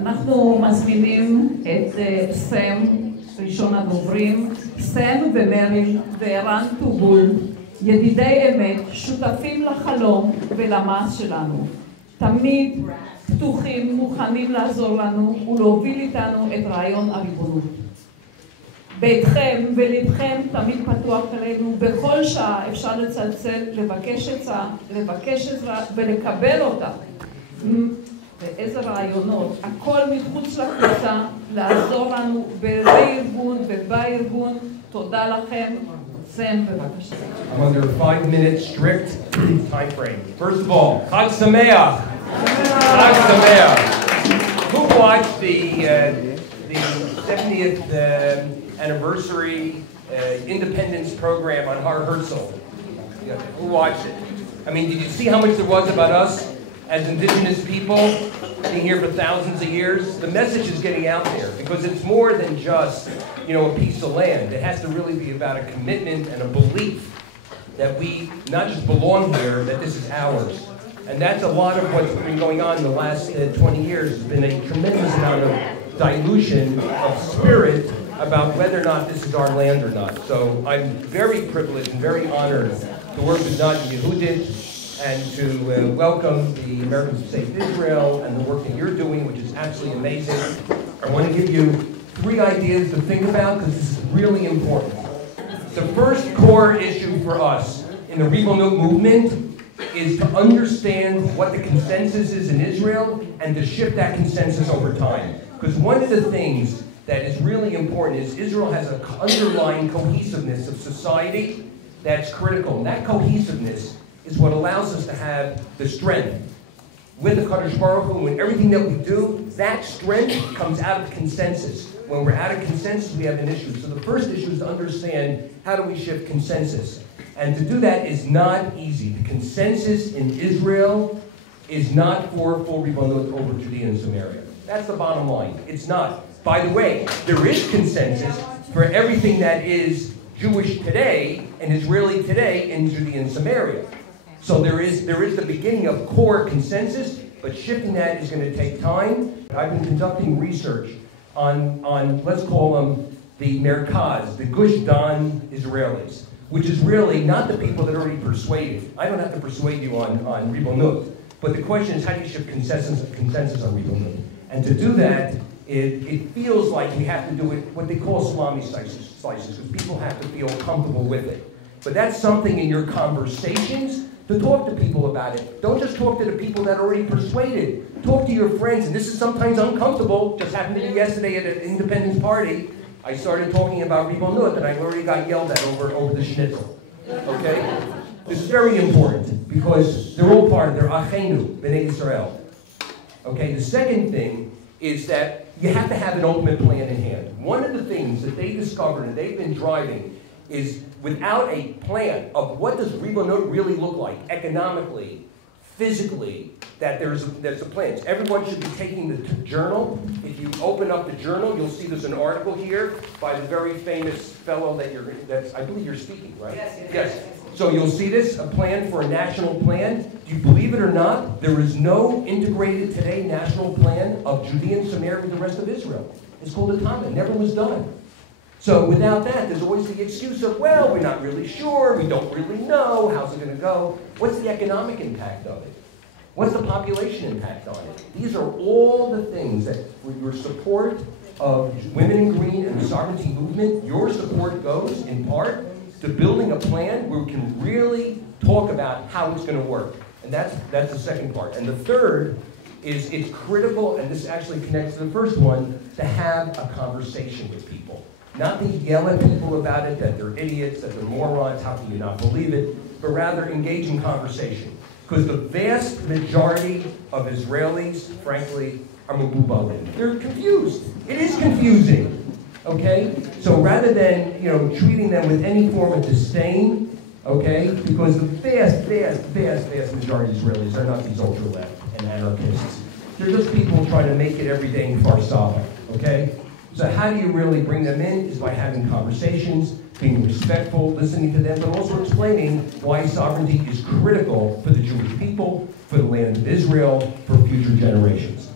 אנחנו מזמינים את סם, ראשון הדוברים, סם ומרי וערן טובול, ידידי אמת, שותפים לחלום ולמעש שלנו. תמיד פתוחים, מוכנים לעזור לנו ולהוביל איתנו את רעיון הריבונות. ביתכם ולבכם תמיד פתוח אלינו, בכל שעה אפשר לצלצל, לבקש עזרה ולקבל אותה. ואיזה רעיונות, הכל מחוץ לקבוצה, לעזור לנו בארגון ובארגון. תודה לכם. סם, בבקשה. I'm under a 5-minute strict time frame. First of all, Chag Sameach. Chag Sameach. Who watched the 70th anniversary independence program on Har Herzl? Yeah, who watched it? I mean, did you see how much there was about us as indigenous people being here for thousands of years? The message is getting out there because it's more than just, you know, a piece of land. It has to really be about a commitment and a belief that we not just belong here, that this is ours. And that's a lot of what's been going on in the last 20 years. There's been a tremendous amount of dilution of spirit about whether or not this is our land or not. So I'm very privileged and very honored to work with Nadia Yehudit and to welcome the Americans of Safe Israel and the work that you're doing, which is absolutely amazing. I want to give you 3 ideas to think about because this is really important. The first core issue for us in the Rebel movement is to understand what the consensus is in Israel and to shift that consensus over time. Because one of the things that is really important is Israel has an underlying cohesiveness of society that's critical. And that cohesiveness is what allows us to have the strength. With the Kadosh Baruch Hu, when everything that we do, that strength comes out of consensus. When we're out of consensus, we have an issue. So the first issue is to understand how do we shift consensus. And to do that is not easy. The consensus in Israel is not for full Rebunot over Judea and Samaria. That's the bottom line. It's not. By the way, there is consensus for everything that is Jewish today and Israeli today in Judea and Samaria. So there is the beginning of core consensus, but shifting that is going to take time. I've been conducting research on let's call them the Merkaz, the Gush Dan Israelis, which is really not the people that are already persuaded. I don't have to persuade you on Rebunot, but the question is how do you shift consensus on Rebunot? And to do that, it feels like we have to do it what they call salami slices, because people have to feel comfortable with it. But that's something in your conversations to talk to people about it. Don't just talk to the people that are already persuaded. Talk to your friends, and this is sometimes uncomfortable. Just happened to me yesterday at an independence party. I started talking about Rebunot, and I already got yelled at over the schnitzel. Okay? This is very important, because they're all part of their Achenu, B'nai Israel. Okay, the second thing is that you have to have an ultimate plan in hand. One of the things that they discovered and they've been driving is without a plan of what does Rebunot really look like economically, physically, that there's the plans. Everyone should be taking the journal. If you open up the journal, you'll see there's an article here by the very famous fellow that's I believe you're speaking, right? Yes. So you'll see this, a plan for a national plan. Do you believe it or not, there is no integrated today national plan of Judea and Samaria with the rest of Israel. It's called a Tama. It never was done. So without that, there's always the excuse of, well, we're not really sure, we don't really know, how's it going to go? What's the economic impact of it? What's the population impact on it? These are all the things that, with your support of Women in Green and the sovereignty movement, your support goes, in part, to building a plan where we can really talk about how it's going to work. And that's the second part. And the third is it's critical, and this actually connects to the first one, to have a conversation with people. Not to yell at people about it, that they're idiots, that they're morons, how can you not believe it, but rather engage in conversation. Because the vast majority of Israelis, frankly, are mububalin. They're confused. It is confusing, okay? So rather than, treating them with any form of disdain, okay, because the vast majority of Israelis are not these ultra-left and anarchists. They're just people trying to make it every day in Farsaba, okay? So how do you really bring them in is by having conversations, being respectful, listening to them, but also explaining why sovereignty is critical for the Jewish people, for the land of Israel, for future generations.